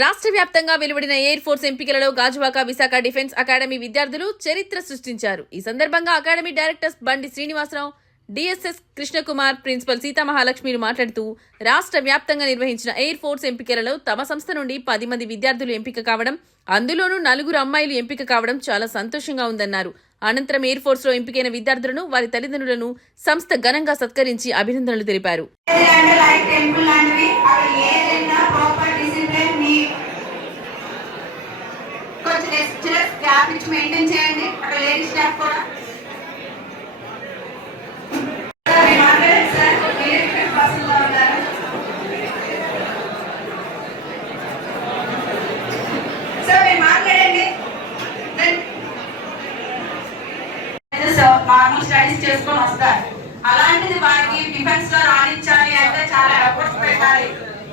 రాష్ట్ర వ్యాప్తంగా వెలువడిన ఎయిర్ ఫోర్స్ ఎంపికలలో గాజువాక విశాఖ డిఫెన్స్ అకాడమీ విద్యార్థులు చరిత్ర సృష్టించారు. ఈ సందర్భంగా academy directors Bandi Srinivasarao, DSS Krishnakumar, principal సీతామహాలక్ష్మిలు మాట్లాడుతూ రాష్ట్ర వ్యాప్తంగా నిర్వహించిన ఎయిర్ ఫోర్స్ ఎంపికలలో తమ సంస్థ నుండి 10 మంది విద్యార్థులు ఎంపిక కావడం, అందులోనూ 4 అమ్మాయిలు ఎంపిక కావడం చాలా సంతోషంగా ఉందన్నారు. అనంతరం ఎయిర్ ఫోర్స్ లో ఎంపికైన విద్యార్థులను, వారి తల్లిదండ్రులను సంస్థ ఘనంగా సత్కరించి అభినందనలు తెలిపారు. మెయింటైన్ చేయండి. అక్కడ లేడీ స్టాఫ్ కూడా నార్మల్ స్టడీస్ చేసుకొని వస్తారు. అలాంటిది వారికి డిఫెన్స్ లో రాణించాలి అంటే చాలా ఎఫర్ట్స్ పెట్టాలి.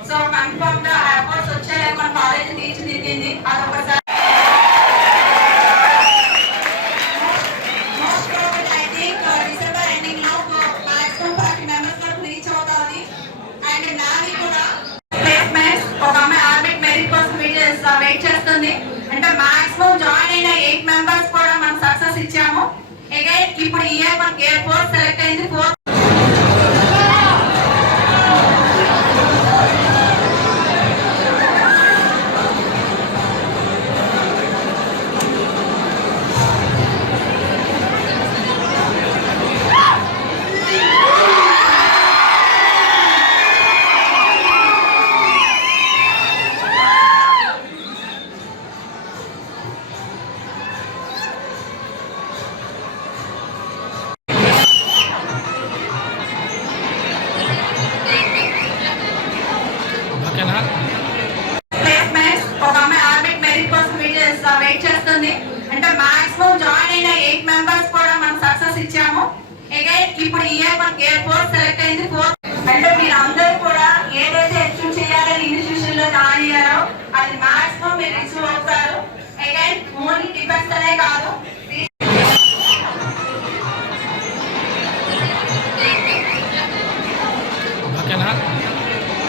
సో కన్ఫర్మ్ గా ఎఫర్ట్స్ వచ్చాయి. మన కాలేజ్ తీర్చిదిద్దింది అదొకసారి. వెయిట్ చేస్తుంది అంటే మాక్సిమం జాయిన్ అయిన 8 మెంబర్స్ కూడా మనం సక్సెస్ ఇచ్చాము. అగైన్ ఇప్పుడు ఈ ఇయర్ మనకి ఎయిర్ ఫోర్స్ సెలెక్ట్ అయింది. వెయిట్ చేస్తుంది అంటే మాక్సిమం జాయిన్ అయిన 8 మెంబర్స్ కూడా మనం సక్సెస్ ఇచ్చాము. అగైన్ ఇప్పుడు ఈ ఇయర్ మనకి ఎయిర్ ఫోర్స్ సెలెక్ట్ అయింది. అంటే మీరు అందరూ కూడా ఏదైతే అచీవ్ చేయాలని ఇన్స్టిట్యూషన్ లో జాయిన్ అయ్యారో అది మాక్సిమం మీరు రిసీవ్ అవుతారు. అగైన్ ఓన్లీ డిఫెన్స్ అనే కాదు